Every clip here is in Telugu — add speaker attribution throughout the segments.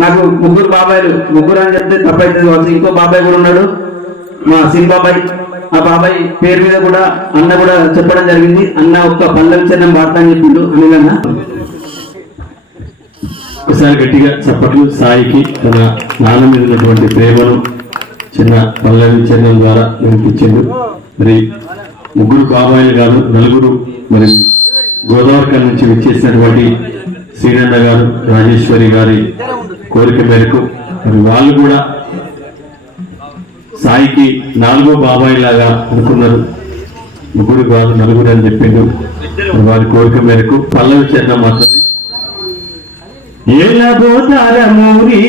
Speaker 1: నాకు ముగ్గురు బాబాయ్లు. ముగ్గురు అని చెప్తే తప్పైతే కావచ్చు. ఇంకో బాబాయ్ కూడా ఉన్నాడు. మా సింగ్ బాబాయ్. ఆ బాబాయ్ పేరు మీద కూడా అన్న కూడా చెప్పడం జరిగింది. అన్న ఒక్క పల్లవి చరణం వాడతా అని చెప్పిండు అనిలన్న అన్న.
Speaker 2: ఒకసారి గట్టిగా చప్పట్లు సాయికి తన నాన్న మీద ఉన్నటువంటి ప్రేమను చిన్న పల్లవి చరణం ద్వారా వినిపించిండు. మరి ముగ్గురు బాబాయిలు కాదు నలుగురు మరి గోదావరి నుంచి విచ్చేసినటువంటి శ్రీనంద గారు రాజేశ్వరి గారి కోరిక మేరకు మరి వాళ్ళు కూడా సాయికి నాలుగో బాబాయ్ లాగా అనుకున్నారు. ముగ్గురు కాదు నలుగురు అని చెప్పిండు. వారి కోరిక మేరకు పల్లవి చరణం మాత్రమే. ఏలబోతారమూరి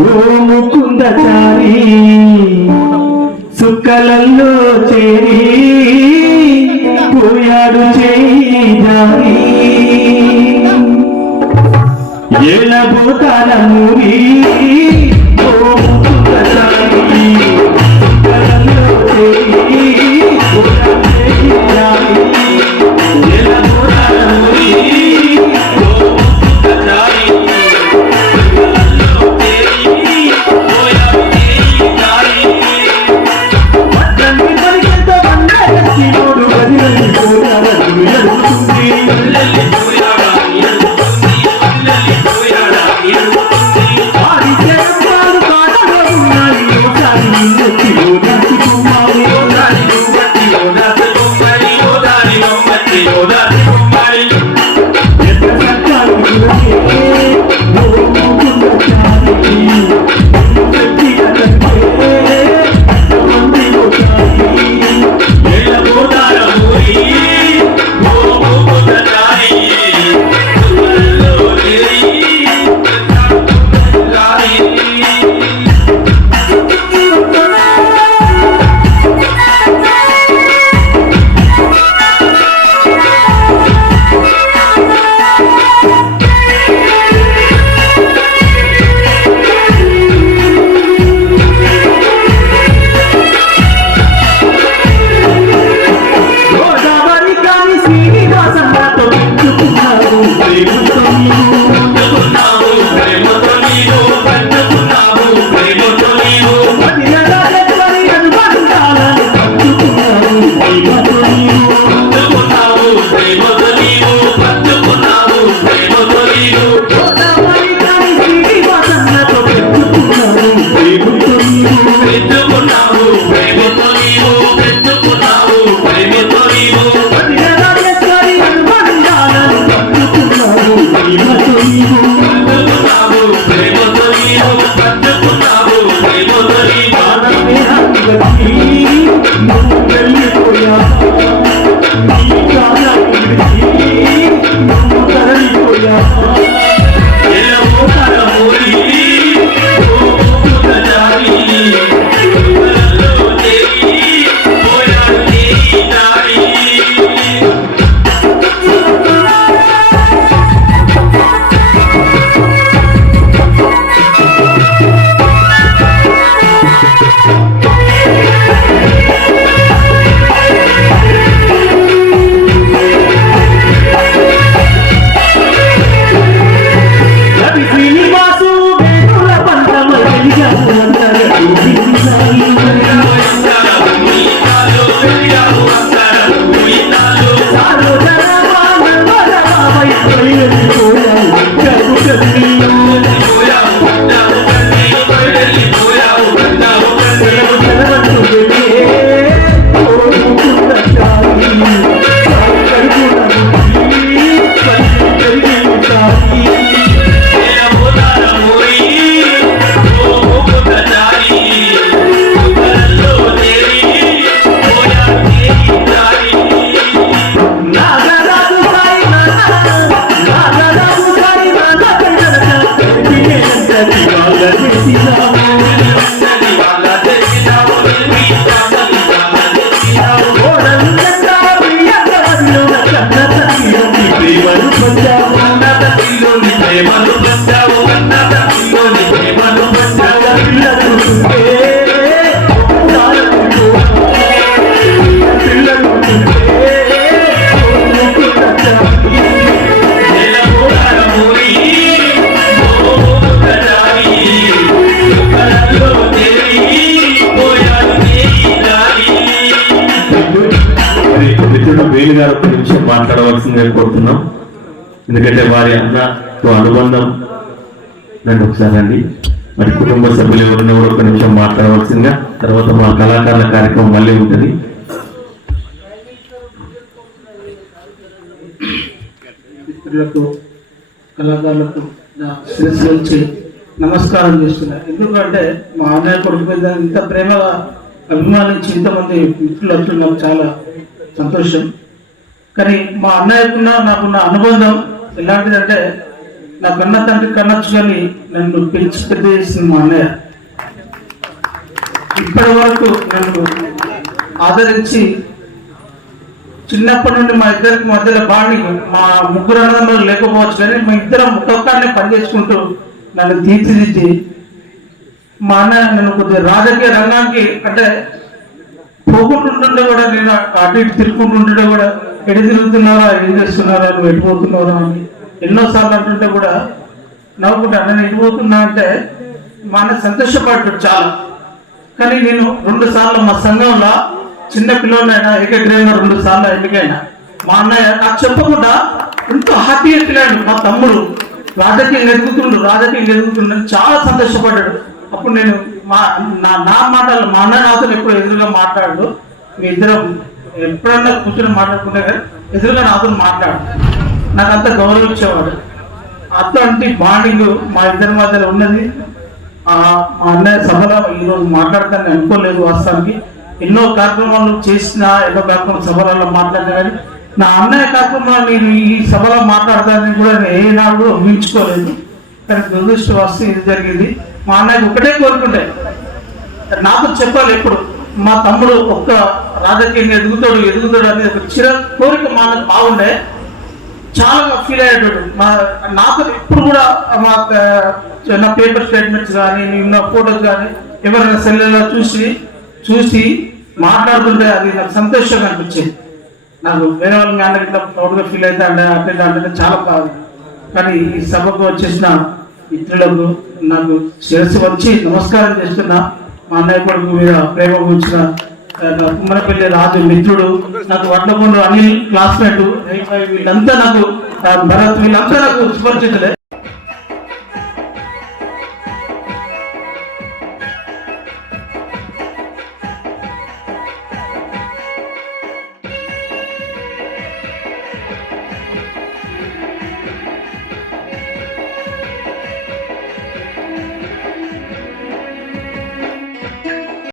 Speaker 2: ఓ ముకుందచారి సుక్కలల్లో చేరి ఏలబోతారమూరి But మాట్లాడవలసిందిగా కోరుతున్నాం. ఎందుకంటే వారి అన్నతో అనుబంధం నన్ను ఒకసారి అండి మరి కుటుంబ సభ్యులు ఎవరిని కూడా ఒక నిమిషం మాట్లాడవలసిందిగా తర్వాత మా కళాకారుల కార్యక్రమం మళ్ళీ ఉంటుంది.
Speaker 3: మిత్రులకు కళాకారులకు నా శిరస్సు నుంచి నమస్కారం చేస్తున్నా. ఎందుకంటే మా అన్నయ్య కొడుకు మీద ఇంత ప్రేమగా అభిమానించి ఇంతమంది మిత్రులు వచ్చి చాలా సంతోషం. కానీ మా అన్నయ్యకున్న నాకున్న అనుబంధం ఎలాంటిదంటే నా కన్న తండ్రి కన్నచ్చు కానీ నన్ను పిలిచి పెద్ద చేసింది మా అన్నయ్య. ఇప్పటి వరకు నన్ను ఆదరించి చిన్నప్పటి నుండి మా ఇద్దరికి మధ్యలో బాణి మా ముగ్గురు అన్నదమ్ములు లేకపోవచ్చు కానీ మా ఇద్దరం ఒక్కొక్కరిని పనిచేసుకుంటూ నన్ను తీర్చిదిద్ది. మా అన్న నన్ను కొద్దిగా రాజకీయ రంగానికి అంటే పోగొట్టుంటుంటే కూడా నేను అటు ఇటు తిరుగుకుంటుంటే కూడా ఎటు తిరుగుతున్నారా ఏం చేస్తున్నారా నువ్వు ఎటు అని ఎన్నోసార్లు అంటుంటే కూడా నవ్వుకుంటా నేను ఎటు పోతున్నా? అంటే మా అన్న సంతోషపడ్డాడు చాలా. కానీ నేను రెండు సార్లు మా సంఘంలో చిన్న పిల్లలైనా ఏకగ్రీవంగా రెండు సార్లు ఎన్నికైనా మా అన్నయ్య నాకు చెప్పకుండా ఎంతో హ్యాపీగా ఎక్కిలాడు మా తమ్ముడు. రాజకీయం ఎదుగుతుండు రాజకీయం ఎదుగుతుండని చాలా సంతోషపడ్డాడు. అప్పుడు నేను మా నా నా మాటలు మా అన్నయ్య నాతో ఎప్పుడు ఎదురుగా మాట్లాడు మీ ఇద్దరం ఎప్పుడన్నా కూర్చొని మాట్లాడుకుంటే కానీ ఎదురుగా నాతో మాట్లాడు. నాకు అంత గౌరవం ఇచ్చేవాడు. అట్లాంటి బాండింగ్ మా ఇద్దరి మధ్యలో ఉన్నది. ఆ, మా అన్నయ్య సభలో ఈరోజు మాట్లాడతానని అనుకోలేదు వాస్తవానికి. ఎన్నో కార్యక్రమాలు చేసిన ఎన్నో కార్యక్రమం సభలలో మాట్లాడినా కానీ నా అన్నయ్య కార్యక్రమాలు నేను ఈ సభలో మాట్లాడతానని కూడా నేను ఏనాడు ఊహించుకోలేదు. కానీ దురదృష్టవస్తు ఇది జరిగింది. మా అన్నయ్య ఒకటే కోరుకుంటే నాకు చెప్పాలి ఎప్పుడు. మా తమ్ముడు ఒక్క రాజకీయంగా ఎదుగుతాడు ఎదుగుతాడు అనేది ఒక చిర కోరిక మా అన్నకు బాగుండే. చాలా ఫీల్ అయ్యేటోడు. మా నాకు ఇప్పుడు కూడా మా నా పేపర్ స్టేట్మెంట్స్ కానీ ఉన్న ఫోటోస్ కానీ ఎవరైనా సెల్లో చూసి చూసి మాట్లాడుతుంటే అది నాకు సంతోషంగా అనిపించింది. నాకు వేరే వాళ్ళ మీ అన్నకి ఇట్లా ప్రౌడ్గా ఫీల్ అవుతా అంటే అంటే చాలా కాదు కానీ ఈ సభకు వచ్చేసిన మిత్రులకు నాకు శిరస్సు వచ్చి నమస్కారం చేస్తున్నా మా అన్నయ్య కొడుకు మీద ప్రేమ ఉంచిన కుమ్మరపల్లి రాజు మిత్రుడు నాకు వడ్లకొండ అనిల్ క్లాస్మేట్ వీళ్ళంతా నాకు భరత్ వీళ్ళంతా నాకు సుపరిచితులే